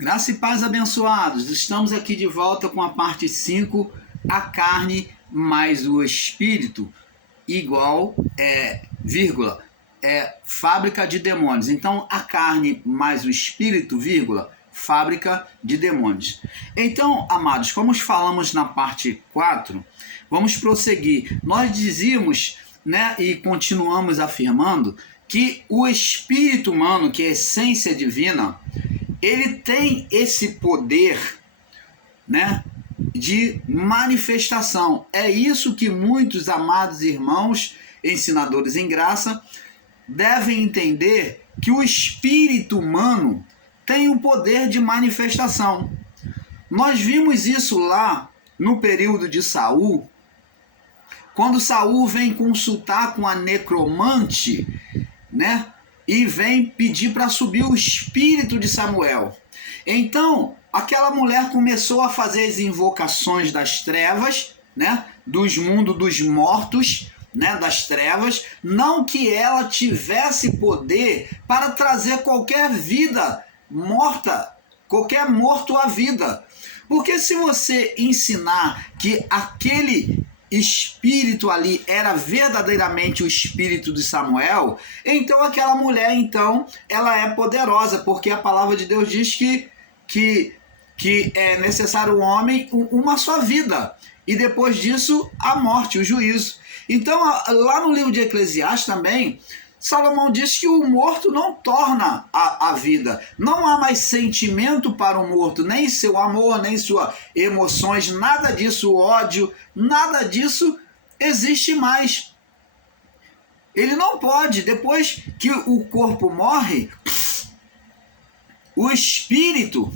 Graça e paz, abençoados. Estamos aqui de volta com a parte 5, a carne mais o espírito, igual, vírgula, fábrica de demônios. Então, a carne mais o espírito, vírgula, fábrica de demônios. Então, amados, como falamos na parte 4, vamos prosseguir. Nós dizíamos, e continuamos afirmando, que o espírito humano, que é a essência divina, ele tem esse poder, de manifestação. É isso que muitos amados irmãos, ensinadores em graça, devem entender, que o espírito humano tem o poder de manifestação. Nós vimos isso lá no período de Saul, quando Saul vem consultar com a necromante, e vem pedir para subir o espírito de Samuel. Então, aquela mulher começou a fazer as invocações das trevas, dos mundos dos mortos, das trevas, não que ela tivesse poder para trazer qualquer vida morta, qualquer morto à vida. Porque se você ensinar que aquele espírito ali era verdadeiramente o espírito de Samuel, então aquela mulher, ela é poderosa, porque a palavra de Deus diz que é necessário o homem uma só vida, e depois disso a morte, o juízo. Então lá no livro de Eclesiastes também, Salomão diz que o morto não torna a vida. Não há mais sentimento para o morto, nem seu amor, nem suas emoções, nada disso, ódio, nada disso existe mais. Ele não pode, depois que o corpo morre, o espírito,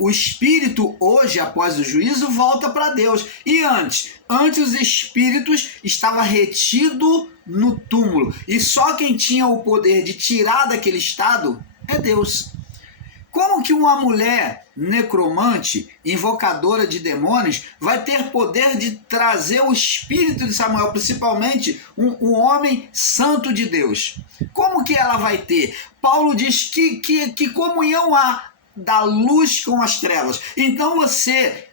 o espírito hoje, após o juízo, volta para Deus. E antes os espíritos estavam retidos no túmulo. E só quem tinha o poder de tirar daquele estado é Deus. Como que uma mulher necromante, invocadora de demônios, vai ter poder de trazer o espírito de Samuel, principalmente um homem santo de Deus? Como que ela vai ter? Paulo diz que comunhão há da luz com as trevas. Então você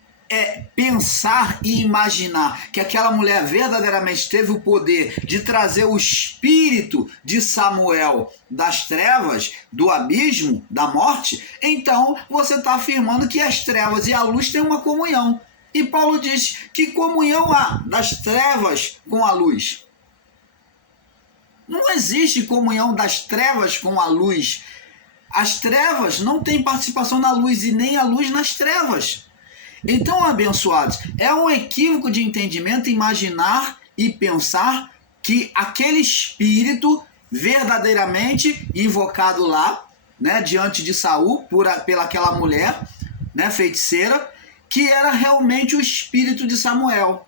pensar e imaginar que aquela mulher verdadeiramente teve o poder de trazer o espírito de Samuel das trevas, do abismo, da morte, então você está afirmando que as trevas e a luz têm uma comunhão. E Paulo diz que comunhão há das trevas com a luz. Não existe comunhão das trevas com a luz. As trevas não têm participação na luz e nem a luz nas trevas. Então, abençoados, é um equívoco de entendimento imaginar e pensar que aquele espírito verdadeiramente invocado lá, diante de Saul, pela aquela mulher, feiticeira, que era realmente o espírito de Samuel.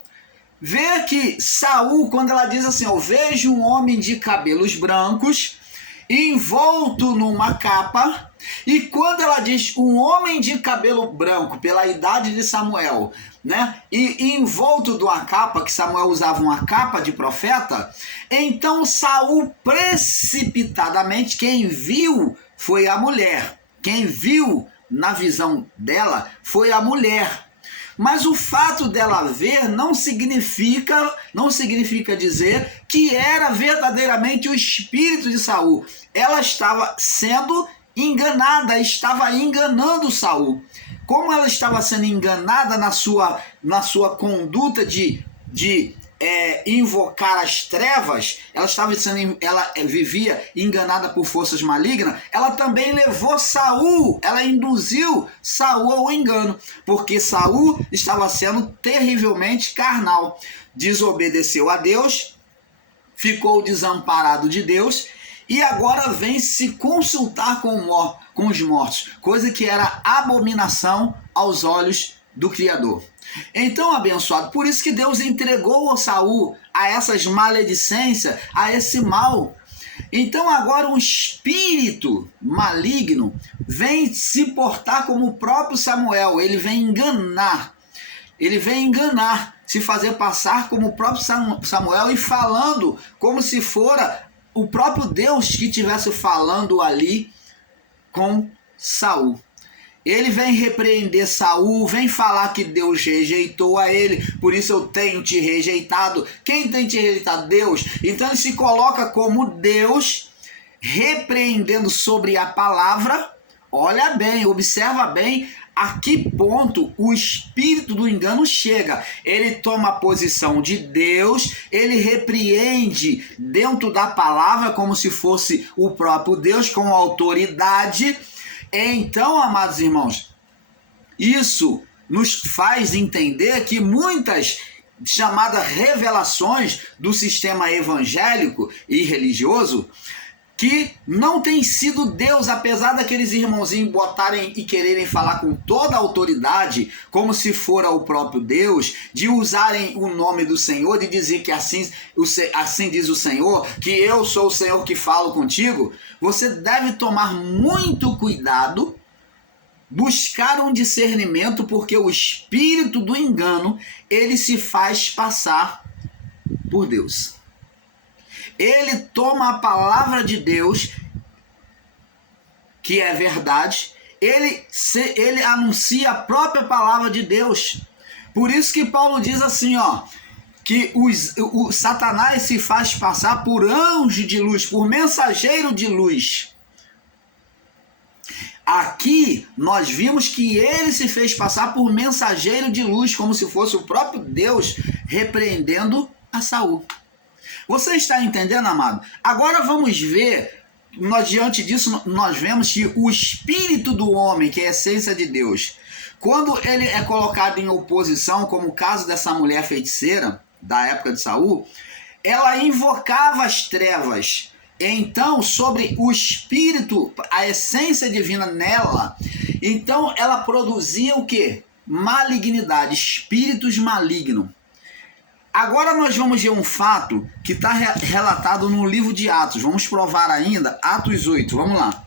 Vê que Saul, quando ela diz assim, eu vejo um homem de cabelos brancos, envolto numa capa, e quando ela diz um homem de cabelo branco, pela idade de Samuel, e envolto de uma capa, que Samuel usava uma capa de profeta, então Saul precipitadamente, quem viu foi a mulher, quem viu na visão dela foi a mulher. Mas o fato dela ver não significa dizer que era verdadeiramente o espírito de Saul. Ela estava sendo enganada, estava enganando Saul. Como ela estava sendo enganada na sua conduta de invocar as trevas, ela vivia enganada por forças malignas, ela também levou Saul, ela induziu Saul ao engano, porque Saul estava sendo terrivelmente carnal, desobedeceu a Deus, ficou desamparado de Deus, e agora vem se consultar com os mortos, coisa que era abominação aos olhos do Criador. Então, abençoado, por isso que Deus entregou a Saul a essas maledicências, a esse mal. Então agora um espírito maligno vem se portar como o próprio Samuel, ele vem enganar, se fazer passar como o próprio Samuel e falando como se fora o próprio Deus que estivesse falando ali com Saul. ele vem repreender Saul, vem falar que Deus rejeitou a ele, por isso eu tenho te rejeitado. Quem tem te rejeitado? Deus. Então ele se coloca como Deus, repreendendo sobre a palavra. Olha bem, observa bem a que ponto o espírito do engano chega. Ele toma a posição de Deus, ele repreende dentro da palavra como se fosse o próprio Deus, com autoridade. Então, amados irmãos, isso nos faz entender que muitas chamadas revelações do sistema evangélico e religioso, que não tem sido Deus, apesar daqueles irmãozinhos botarem e quererem falar com toda a autoridade, como se fora o próprio Deus, de usarem o nome do Senhor, de dizer que assim diz o Senhor, que eu sou o Senhor que falo contigo. Você deve tomar muito cuidado, buscar um discernimento, porque o espírito do engano, ele se faz passar por Deus. Ele toma a palavra de Deus, que é verdade, ele anuncia a própria palavra de Deus. Por isso que Paulo diz assim, que o Satanás se faz passar por anjo de luz, por mensageiro de luz. Aqui nós vimos que ele se fez passar por mensageiro de luz, como se fosse o próprio Deus repreendendo a Saul. Você está entendendo, amado? Agora vamos ver, diante disso, nós vemos que o espírito do homem, que é a essência de Deus, quando ele é colocado em oposição, como o caso dessa mulher feiticeira, da época de Saul, ela invocava as trevas. Então, sobre o espírito, a essência divina nela, então ela produzia o quê? Malignidade, espíritos malignos. Agora nós vamos ver um fato que está relatado no livro de Atos. Vamos provar ainda. Atos 8, vamos lá.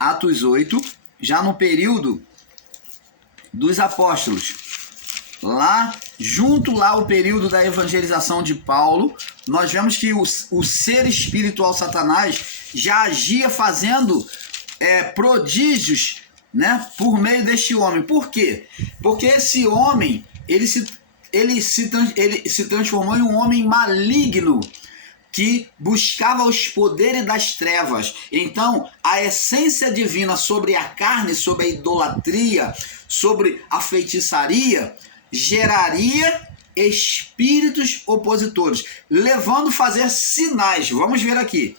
Atos 8, já no período dos apóstolos. Lá, junto lá o período da evangelização de Paulo, nós vemos que o ser espiritual Satanás já agia fazendo prodígios, né, por meio deste homem. Por quê? Porque esse homem, ele se transformou em um homem maligno que buscava os poderes das trevas. Então, a essência divina sobre a carne, sobre a idolatria, sobre a feitiçaria, geraria espíritos opositores, levando a fazer sinais. Vamos ver aqui.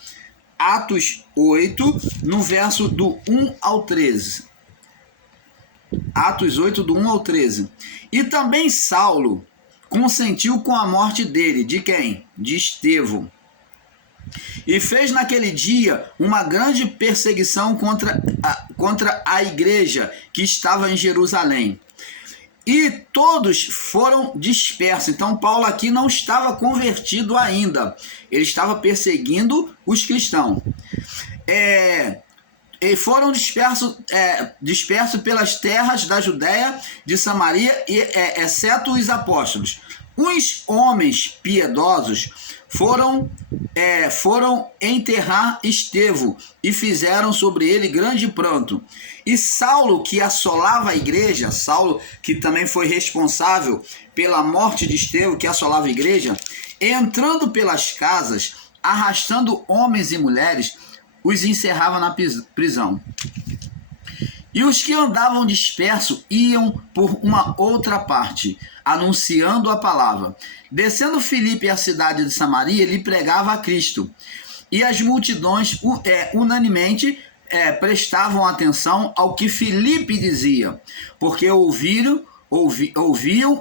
Atos 8, no verso do 1 ao 13. Atos 8, do 1 ao 13. E também Saulo consentiu com a morte dele. De quem? De Estevão. E fez naquele dia uma grande perseguição contra a igreja que estava em Jerusalém. E todos foram dispersos. Então Paulo aqui não estava convertido ainda. Ele estava perseguindo os cristãos. E foram dispersos pelas terras da Judéia, de Samaria, exceto os apóstolos. Uns homens piedosos foram enterrar Estevão e fizeram sobre ele grande pranto. E Saulo, que assolava a igreja, Saulo, que também foi responsável pela morte de Estevão, que assolava a igreja, entrando pelas casas, arrastando homens e mulheres, os encerrava na prisão. E os que andavam dispersos iam por uma outra parte, anunciando a palavra. Descendo Filipe à cidade de Samaria, lhe pregava a Cristo. E as multidões unanimemente prestavam atenção ao que Filipe dizia, porque ouviam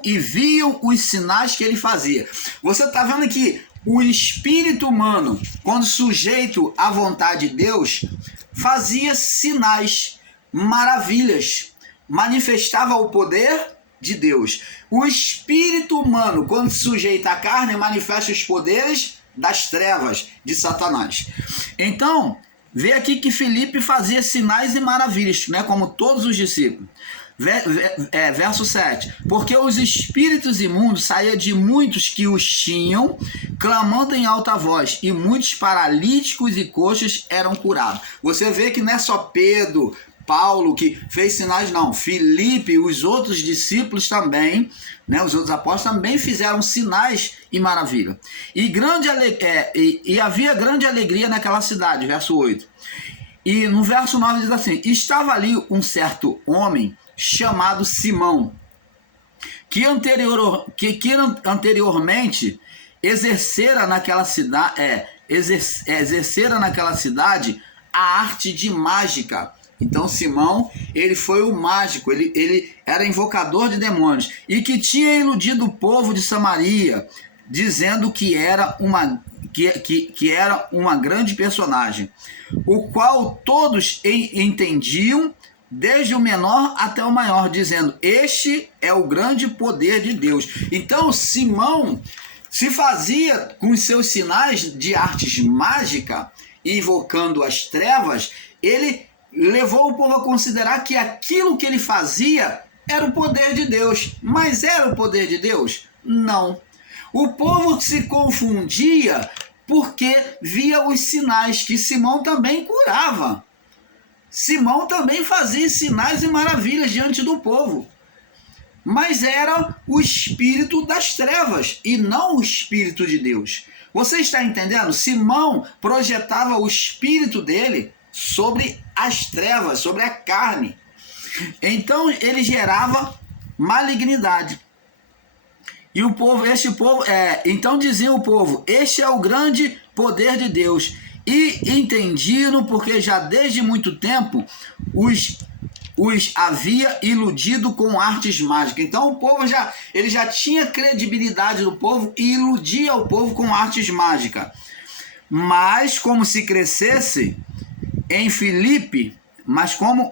e viam os sinais que ele fazia. Você está vendo que o espírito humano, quando sujeito à vontade de Deus, fazia sinais, maravilhas, manifestava o poder de Deus. O espírito humano, quando sujeita à carne, manifesta os poderes das trevas de Satanás. Então, vê aqui que Filipe fazia sinais e maravilhas, né, como todos os discípulos. Verso 7. Porque os espíritos imundos saíam de muitos que os tinham, clamando em alta voz, e muitos paralíticos e coxos eram curados. Você vê que não é só Pedro, Paulo que fez sinais, não. Filipe e os outros discípulos também, né, os outros apóstolos também fizeram sinais e maravilha. E havia grande alegria naquela cidade, verso 8. E no verso 9 diz assim: estava ali um certo homem chamado Simão, que anteriormente exercera naquela cidade a arte de mágica. Então Simão, ele foi o mágico, ele era invocador de demônios e que tinha iludido o povo de Samaria, dizendo que era uma grande personagem, o qual todos entendiam, desde o menor até o maior, dizendo: este é o grande poder de Deus. Então Simão se fazia com os seus sinais de artes mágica, invocando as trevas. Ele levou o povo a considerar que aquilo que ele fazia era o poder de Deus. Mas era o poder de Deus? Não. O povo se confundia porque via os sinais que Simão também curava. Simão também fazia sinais e maravilhas diante do povo. Mas era o espírito das trevas e não o espírito de Deus. Você está entendendo? Simão projetava o espírito dele sobre as trevas, sobre a carne. Então ele gerava malignidade. E então dizia o povo: este é o grande poder de Deus. E entendiam, porque já desde muito tempo os havia iludido com artes mágicas. Então o povo ele já tinha credibilidade do povo e iludia o povo com artes mágicas. Mas como se crescesse em Filipe, mas como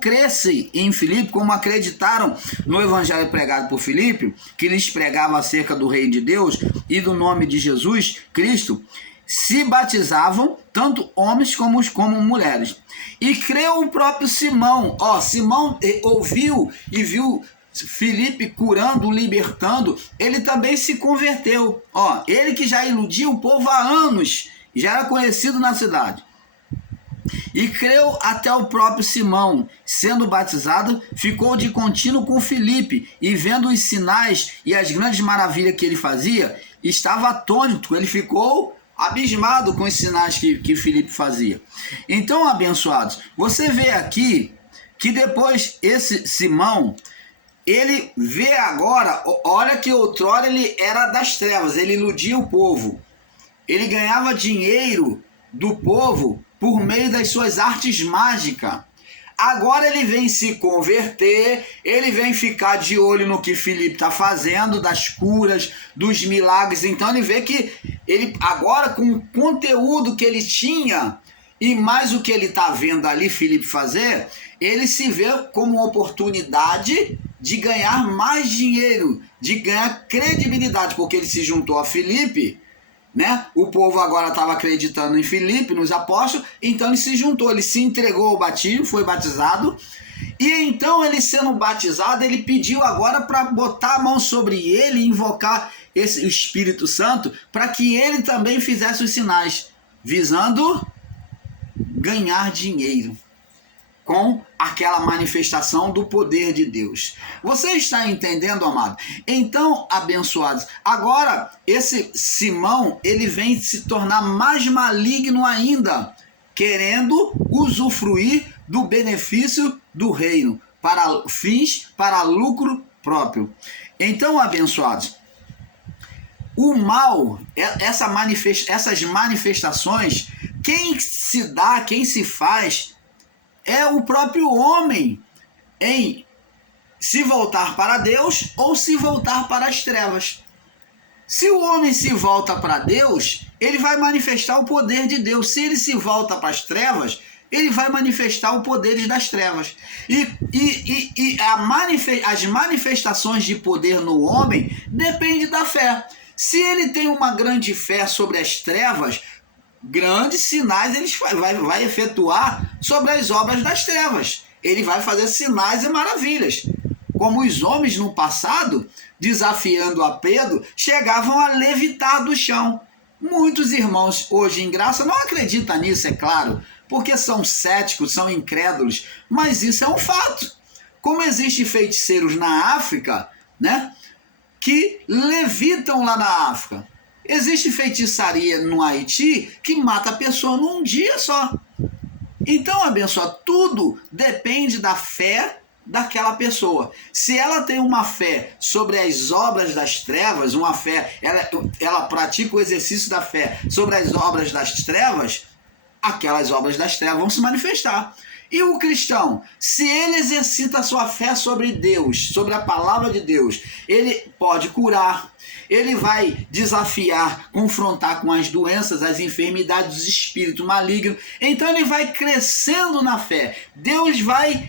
cresce em Filipe, como acreditaram no evangelho pregado por Filipe, que lhes pregava acerca do reino de Deus e do nome de Jesus Cristo, se batizavam tanto homens como mulheres. E creu o próprio Simão. Simão ouviu e viu Filipe curando, libertando, ele também se converteu. Ele que já iludia o povo há anos, já era conhecido na cidade. E creu até o próprio Simão, sendo batizado, ficou de contínuo com Filipe, e vendo os sinais e as grandes maravilhas que ele fazia, estava atônito. Ele ficou abismado com os sinais que Filipe fazia. Então, abençoados, você vê aqui que depois esse Simão, ele vê agora, olha que outrora ele era das trevas, ele iludia o povo, ele ganhava dinheiro do povo por meio das suas artes mágicas. Agora ele vem se converter, ele vem ficar de olho no que Filipe está fazendo, das curas, dos milagres. Então ele vê que ele agora, com o conteúdo que ele tinha e mais o que ele está vendo ali Filipe fazer, ele se vê como uma oportunidade de ganhar mais dinheiro, de ganhar credibilidade, porque ele se juntou a Filipe, né? O povo agora estava acreditando em Filipe, nos apóstolos, então ele se juntou, ele se entregou ao batismo, foi batizado, e então ele sendo batizado, ele pediu agora para botar a mão sobre ele e invocar o Espírito Santo para que ele também fizesse os sinais, visando ganhar dinheiro com aquela manifestação do poder de Deus. Você está entendendo, amado? Então, abençoados, agora esse Simão, ele vem se tornar mais maligno ainda, querendo usufruir do benefício do reino, para fins, para lucro próprio. Então, abençoados, o mal, essas manifestações, quem se dá, quem se faz, é o próprio homem em se voltar para Deus ou se voltar para as trevas. Se o homem se volta para Deus, ele vai manifestar o poder de Deus. Se ele se volta para as trevas, ele vai manifestar os poderes das trevas. As manifestações de poder no homem dependem da fé. Se ele tem uma grande fé sobre as trevas, grandes sinais ele vai efetuar sobre as obras das trevas. Ele vai fazer sinais e maravilhas. Como os homens no passado, desafiando a Pedro, chegavam a levitar do chão. Muitos irmãos hoje em graça não acreditam nisso, é claro, porque são céticos, são incrédulos, mas isso é um fato. Como existem feiticeiros na África, né, que levitam lá na África. Existe feitiçaria no Haiti que mata a pessoa num dia só. Então, abençoado, tudo depende da fé daquela pessoa. Se ela tem uma fé sobre as obras das trevas, uma fé, ela pratica o exercício da fé sobre as obras das trevas, aquelas obras das trevas vão se manifestar. E o cristão, se ele exercita a sua fé sobre Deus, sobre a palavra de Deus, ele pode curar, ele vai desafiar, confrontar com as doenças, as enfermidades, os espíritos malignos. Então ele vai crescendo na fé. Deus vai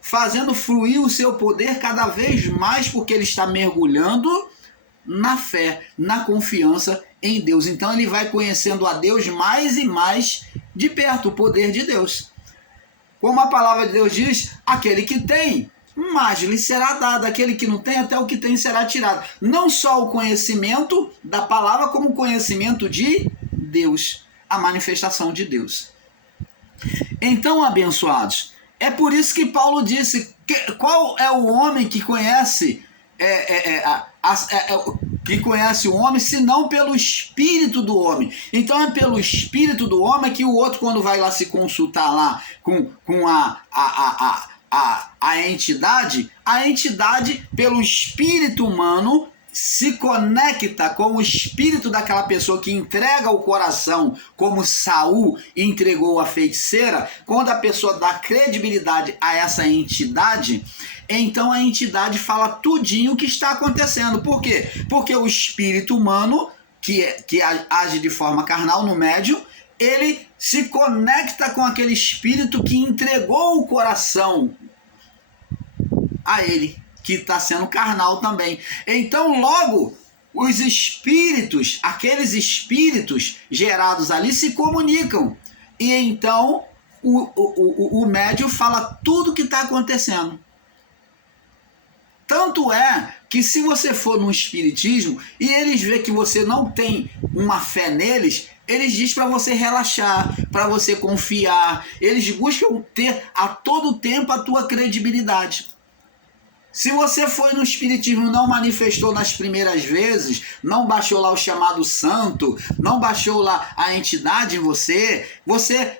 fazendo fluir o seu poder cada vez mais, porque ele está mergulhando na fé, na confiança em Deus. Então ele vai conhecendo a Deus mais e mais de perto, o poder de Deus. Como a palavra de Deus diz, aquele que tem, mais lhe será dado, aquele que não tem, até o que tem será tirado. Não só o conhecimento da palavra, como o conhecimento de Deus, a manifestação de Deus. Então, abençoados, é por isso que Paulo disse, qual é o homem que conhece que conhece o homem, senão pelo espírito do homem. Então é pelo espírito do homem que o outro, quando vai lá se consultar lá com a entidade, pelo espírito humano, se conecta com o espírito daquela pessoa que entrega o coração, como Saul entregou a feiticeira. Quando a pessoa dá credibilidade a essa entidade, então a entidade fala tudinho o que está acontecendo. Por quê? Porque o espírito humano, que age de forma carnal no médium, ele se conecta com aquele espírito que entregou o coração a ele, que está sendo carnal também. Então, logo, os espíritos, aqueles espíritos gerados ali, se comunicam. E então, o médium fala tudo o que está acontecendo. Tanto é que se você for no espiritismo e eles veem que você não tem uma fé neles, eles dizem para você relaxar, para você confiar. Eles buscam ter a todo tempo a tua credibilidade. Se você foi no espiritismo e não manifestou nas primeiras vezes, não baixou lá o chamado santo, não baixou lá a entidade em você,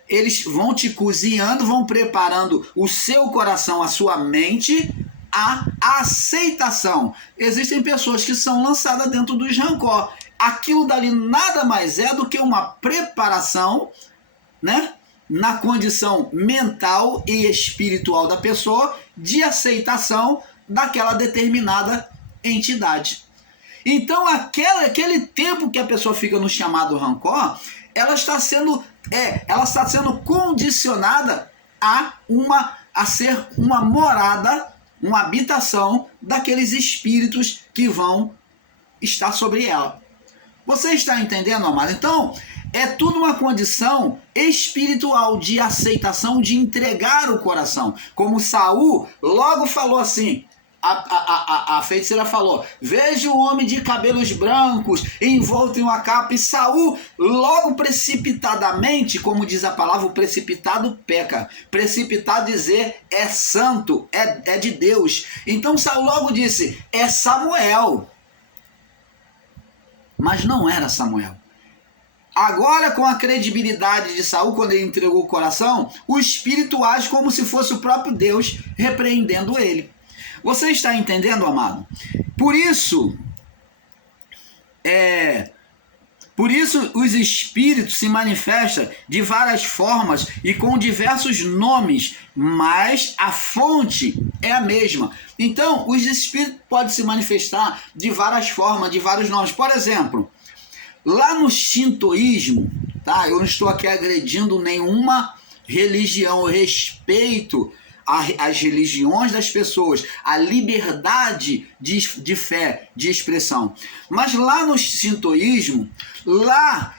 eles vão te cozinhando, vão preparando o seu coração, a sua mente, a aceitação. Existem pessoas que são lançadas dentro dos rancor. Aquilo dali nada mais é do que uma preparação, né, na condição mental e espiritual da pessoa de aceitação daquela determinada entidade. Então aquele tempo que a pessoa fica no chamado rancor, ela está sendo condicionada a ser uma morada, uma habitação daqueles espíritos que vão estar sobre ela. Você está entendendo, amado? Então, é tudo uma condição espiritual de aceitação, de entregar o coração. Como Saul logo falou assim, a feiticeira falou, veja o homem de cabelos brancos envolto em uma capa, e Saul logo precipitadamente, como diz a palavra, o precipitado peca. Precipitado dizer é santo, é de Deus. Então Saul logo disse, é Samuel. Mas não era Samuel. Agora, com a credibilidade de Saul, quando ele entregou o coração, o espírito age como se fosse o próprio Deus repreendendo ele. Você está entendendo, amado? Por isso os espíritos se manifestam de várias formas e com diversos nomes, mas a fonte é a mesma. Então, os espíritos podem se manifestar de várias formas, de vários nomes. Por exemplo, lá no shintoísmo, tá? Eu não estou aqui agredindo nenhuma religião, eu respeito as religiões das pessoas, a liberdade de fé, de expressão. Mas lá no shintoísmo, lá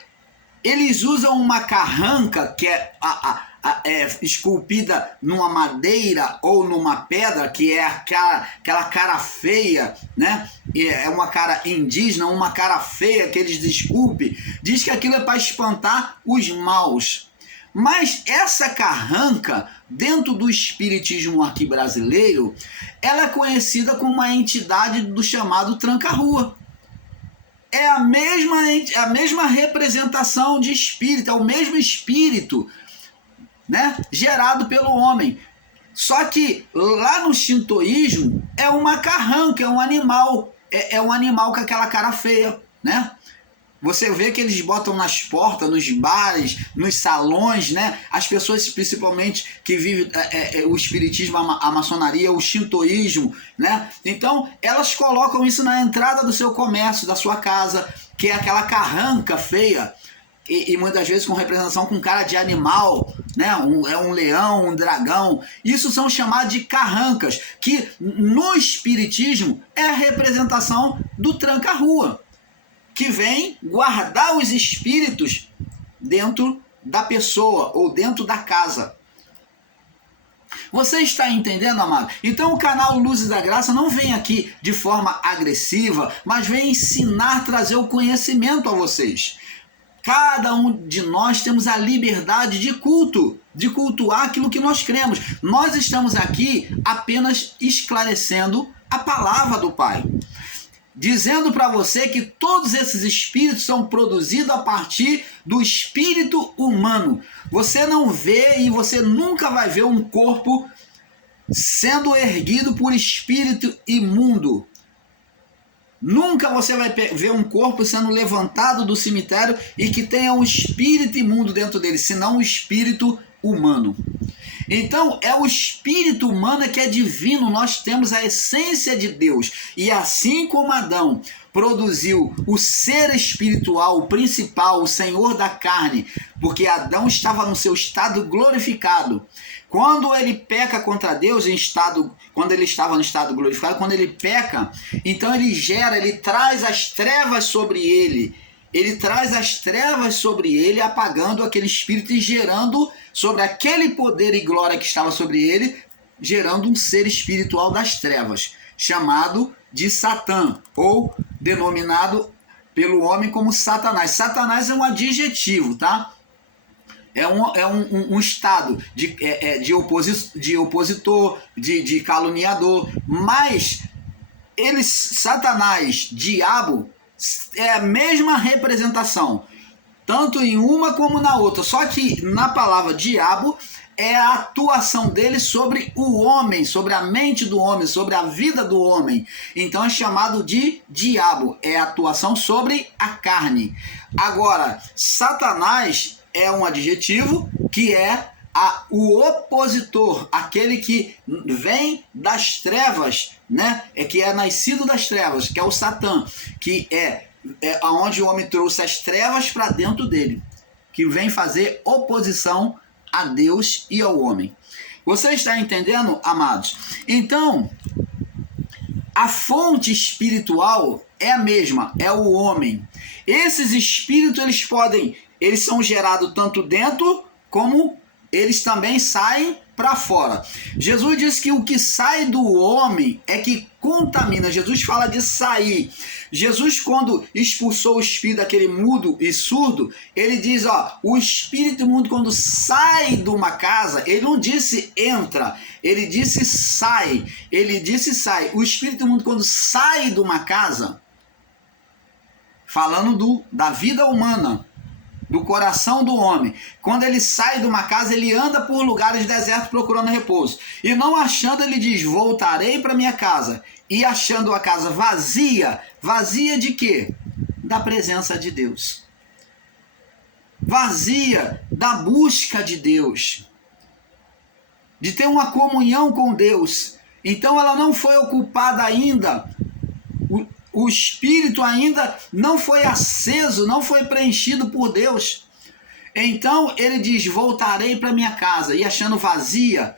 eles usam uma carranca que é esculpida numa madeira ou numa pedra, que é aquela cara feia, né? É uma cara indígena, uma cara feia que eles esculpem. Diz que aquilo é para espantar os maus. Mas essa carranca, dentro do espiritismo aqui brasileiro, ela é conhecida como uma entidade do chamado tranca-rua. É a mesma representação de espírito, é o mesmo espírito, né, gerado pelo homem. Só que lá no shintoísmo é uma carranca, é um animal, é um animal com aquela cara feia, né? Você vê que eles botam nas portas, nos bares, nos salões, né? As pessoas, principalmente, que vivem o espiritismo, a maçonaria, o shintoísmo, né? Então, elas colocam isso na entrada do seu comércio, da sua casa, que é aquela carranca feia, e muitas vezes com representação com cara de animal, né? É um leão, um dragão. Isso são chamados de carrancas, que no espiritismo é a representação do tranca-rua, que vem guardar os espíritos dentro da pessoa ou dentro da casa. Você está entendendo, amado? Então o canal Luzes da Graça não vem aqui de forma agressiva, mas vem ensinar, trazer o conhecimento a vocês. Cada um de nós temos a liberdade de culto, de cultuar aquilo que nós cremos. Nós estamos aqui apenas esclarecendo a palavra do Pai, dizendo para você que todos esses espíritos são produzidos a partir do espírito humano. Você não vê e você nunca vai ver um corpo sendo erguido por espírito imundo. Nunca você vai ver um corpo sendo levantado do cemitério e que tenha um espírito imundo dentro dele, senão um espírito humano. Então, é o espírito humano que é divino, nós temos a essência de Deus. E assim como Adão produziu o ser espiritual, o principal, o Senhor da carne, porque Adão estava no seu estado glorificado. Quando ele peca contra Deus, quando ele estava no estado glorificado, quando ele peca, então ele traz as trevas sobre ele. Ele traz as trevas sobre ele, apagando aquele espírito e gerando sobre aquele poder e glória que estava sobre ele, gerando um ser espiritual das trevas, chamado de Satã, ou denominado pelo homem como Satanás. Satanás é um adjetivo, tá? É um estado de opositor, de caluniador, mas Satanás, diabo, é a mesma representação, tanto em uma como na outra, só que na palavra diabo é a atuação dele sobre o homem, sobre a mente do homem, sobre a vida do homem. Então é chamado de diabo, é a atuação sobre a carne. Agora, Satanás é um adjetivo que é o opositor, aquele que vem das trevas, né? Que é nascido das trevas, que é o Satã, que é onde o homem trouxe as trevas para dentro dele, que vem fazer oposição a Deus e ao homem. Você está entendendo, amados? Então, a fonte espiritual é a mesma, é o homem. Esses espíritos, eles são gerados tanto dentro como eles também saem para fora. Jesus diz que o que sai do homem é que contamina. Jesus fala de sair. Jesus, quando expulsou o espírito daquele mudo e surdo, ele diz, o espírito imundo quando sai de uma casa, ele não disse entra, ele disse sai. Ele disse sai. O espírito imundo quando sai de uma casa, falando da vida humana, do coração do homem, quando ele sai de uma casa, ele anda por lugares desertos procurando repouso, e não achando, ele diz, voltarei para minha casa, e achando a casa vazia. Vazia de quê? Da presença de Deus, vazia da busca de Deus, de ter uma comunhão com Deus. Então ela não foi ocupada ainda, o espírito ainda não foi aceso, não foi preenchido por Deus. Então ele diz, voltarei para minha casa, e achando vazia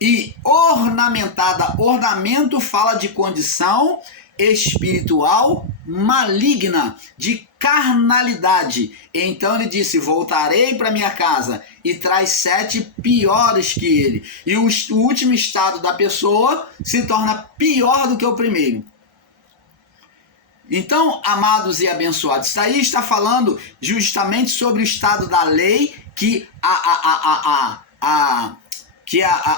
e ornamentada. Ornamento fala de condição espiritual maligna, de carnalidade. Então ele disse, voltarei para minha casa, e traz 7 piores que ele. E o último estado da pessoa se torna pior do que o primeiro. Então, amados e abençoados, isso aí está falando justamente sobre o estado da lei que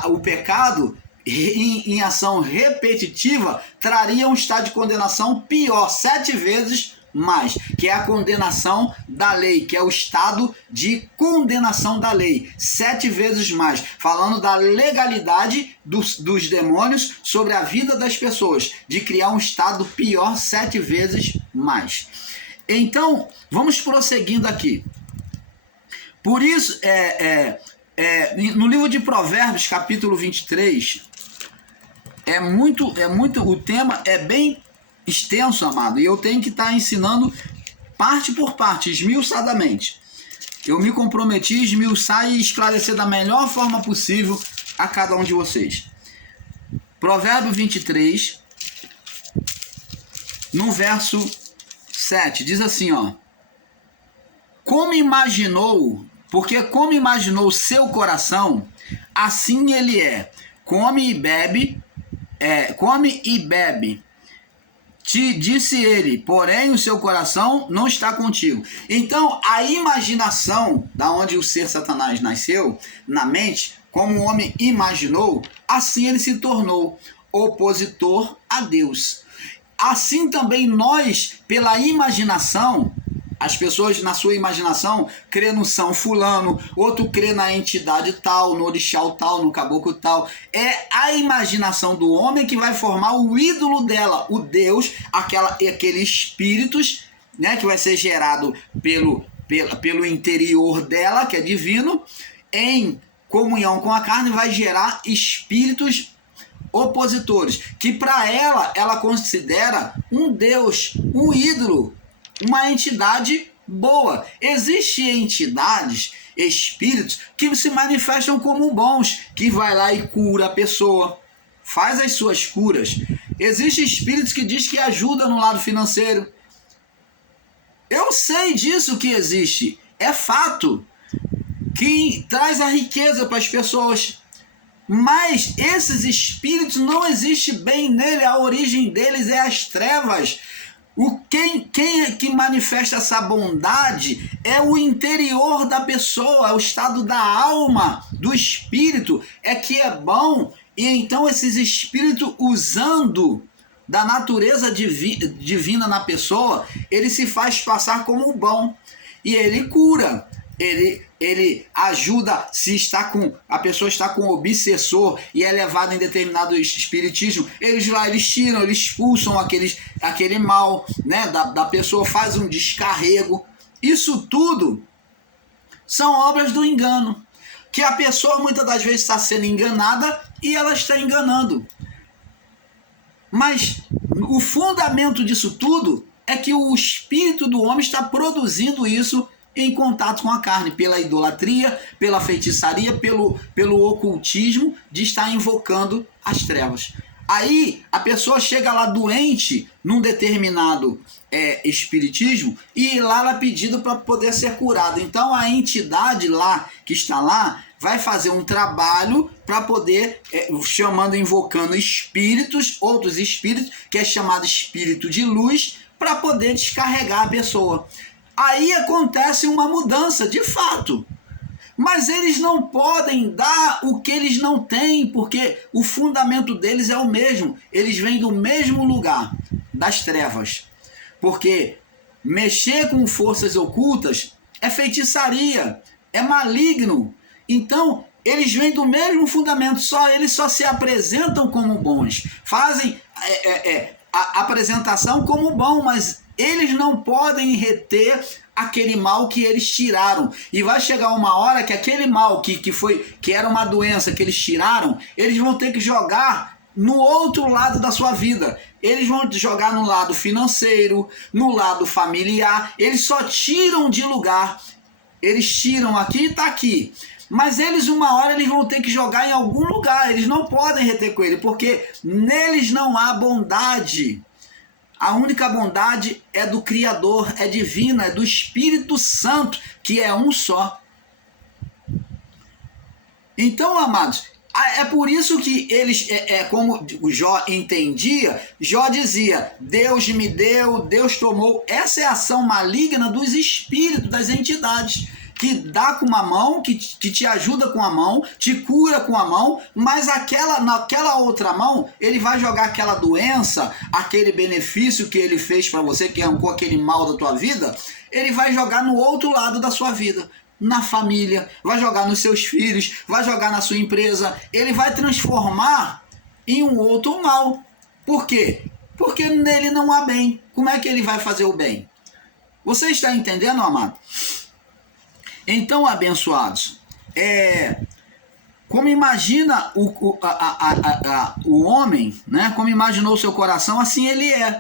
o pecado em ação repetitiva traria um estado de condenação pior, 7 vezes mais, que é a condenação da lei, que é o estado de condenação da lei, 7 vezes mais, falando da legalidade dos demônios sobre a vida das pessoas, de criar um estado pior 7 vezes mais. Então, vamos prosseguindo aqui. Por isso, no livro de Provérbios, capítulo 23, o tema é bem extenso, amado, e eu tenho que estar ensinando parte por parte, esmiuçadamente. Eu me comprometi a esmiuçar e esclarecer da melhor forma possível a cada um de vocês. Provérbio 23, no verso 7, diz assim, ó: como imaginou seu coração, assim ele é. Come e bebe. Te disse ele, porém o seu coração não está contigo. Então, a imaginação, da onde o ser Satanás nasceu, na mente, como o homem imaginou, assim ele se tornou opositor a Deus. Assim também nós, pela imaginação, as pessoas na sua imaginação crê no São Fulano, outro crê na entidade tal, no orixá tal, no caboclo tal. É a imaginação do homem que vai formar o ídolo dela, o Deus, aquele espíritos, né, que vai ser gerado pelo interior dela, que é divino, em comunhão com a carne, vai gerar espíritos opositores, que para ela considera um Deus, um ídolo, uma entidade boa. Existem entidades, espíritos, que se manifestam como bons, que vai lá e cura a pessoa, faz as suas curas. Existem espíritos que diz que ajuda no lado financeiro. Eu sei disso que existe, é fato, que traz a riqueza para as pessoas. Mas esses espíritos não existe bem nele, a origem deles é as trevas. Quem é que manifesta essa bondade é o interior da pessoa, é o estado da alma, do espírito, é que é bom. E então esses espíritos, usando da natureza divina na pessoa, ele se faz passar como bom. E ele cura, ele ajuda, se a pessoa está com obsessor e é levada em determinado espiritismo, eles tiram, eles expulsam aquele mal, né, da pessoa, faz um descarrego. Isso tudo são obras do engano, que a pessoa muitas das vezes está sendo enganada e ela está enganando. Mas o fundamento disso tudo é que o espírito do homem está produzindo isso em contato com a carne, pela idolatria, pela feitiçaria, pelo ocultismo, de estar invocando as trevas. Aí a pessoa chega lá doente num determinado espiritismo e lá ela é pedido para poder ser curada. Então a entidade lá que está lá vai fazer um trabalho para poder, invocando espíritos, outros espíritos, que é chamado espírito de luz, para poder descarregar a pessoa. Aí acontece uma mudança, de fato. Mas eles não podem dar o que eles não têm, porque o fundamento deles é o mesmo. Eles vêm do mesmo lugar, das trevas. Porque mexer com forças ocultas é feitiçaria, é maligno. Então, eles vêm do mesmo fundamento, eles só se apresentam como bons. Fazem a apresentação como bom, mas eles não podem reter aquele mal que eles tiraram. E vai chegar uma hora que aquele mal que era uma doença que eles tiraram, eles vão ter que jogar no outro lado da sua vida. Eles vão jogar no lado financeiro, no lado familiar. Eles só tiram de lugar. Eles tiram aqui e está aqui. Mas uma hora eles vão ter que jogar em algum lugar. Eles não podem reter com ele, porque neles não há bondade. A única bondade é do Criador, é divina, é do Espírito Santo, que é um só. Então, amados, é por isso que eles, como o Jó entendia, Jó dizia, Deus me deu, Deus tomou. Essa é a ação maligna dos espíritos, das entidades, que dá com uma mão, que te ajuda com a mão, te cura com a mão, mas naquela outra mão, ele vai jogar aquela doença, aquele benefício que ele fez para você, que arrancou aquele mal da tua vida, ele vai jogar no outro lado da sua vida, na família, vai jogar nos seus filhos, vai jogar na sua empresa, ele vai transformar em um outro mal. Por quê? Porque nele não há bem. Como é que ele vai fazer o bem? Você está entendendo, amado? Então, abençoados, como imagina o homem, né? Como imaginou o seu coração, assim ele é.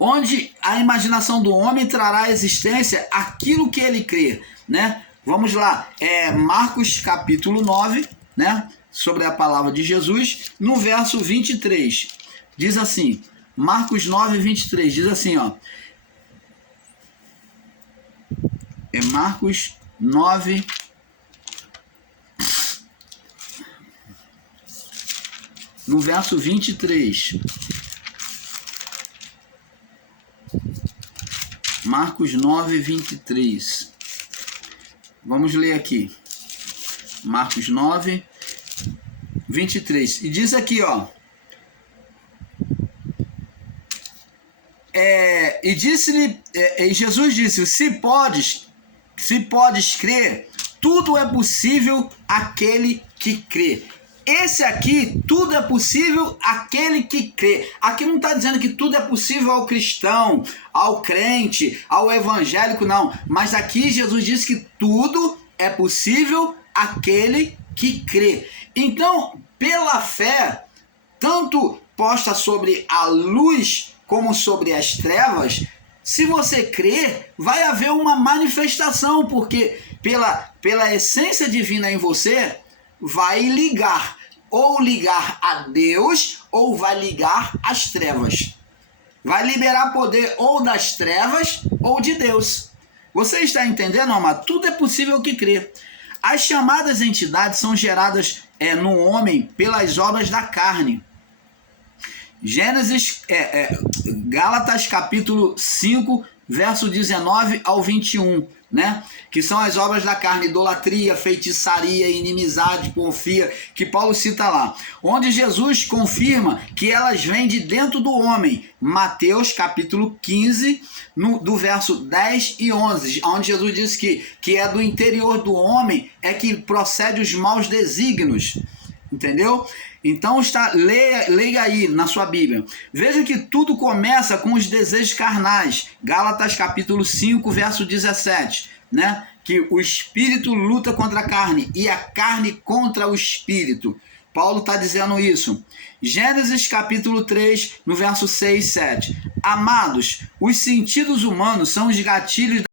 Onde a imaginação do homem trará à existência aquilo que ele crê, né? Vamos lá, Marcos capítulo 9, né? Sobre a palavra de Jesus, no verso 23, diz assim, Marcos 9, 23, diz assim, ó, Marcos 9, no verso 23, Marcos 9, 23. Vamos ler aqui. Marcos 9, 23. E diz aqui, ó. E disse-lhe, e Jesus disse: se podes crer, tudo é possível àquele que crê. Esse aqui, tudo é possível àquele que crê. Aqui não está dizendo que tudo é possível ao cristão, ao crente, ao evangélico, não. Mas aqui Jesus disse que tudo é possível àquele que crê. Então, pela fé, tanto posta sobre a luz como sobre as trevas, se você crer, vai haver uma manifestação, porque pela essência divina em você, vai ligar, ou ligar a Deus, ou vai ligar às trevas. Vai liberar poder ou das trevas, ou de Deus. Você está entendendo, amado? Tudo é possível que crê. As chamadas entidades são geradas no homem pelas obras da carne. Gálatas capítulo 5, verso 19 ao 21, né? Que são as obras da carne, idolatria, feitiçaria, inimizade, porfia, que Paulo cita lá. Onde Jesus confirma que elas vêm de dentro do homem. Mateus capítulo 15, do verso 10 e 11, onde Jesus diz que é do interior do homem é que procede os maus desígnios. Entendeu? Então leia aí na sua Bíblia. Veja que tudo começa com os desejos carnais. Gálatas capítulo 5, verso 17, né? Que o espírito luta contra a carne e a carne contra o espírito. Paulo está dizendo isso. Gênesis capítulo 3, no verso 6 e 7. Amados, os sentidos humanos são os gatilhos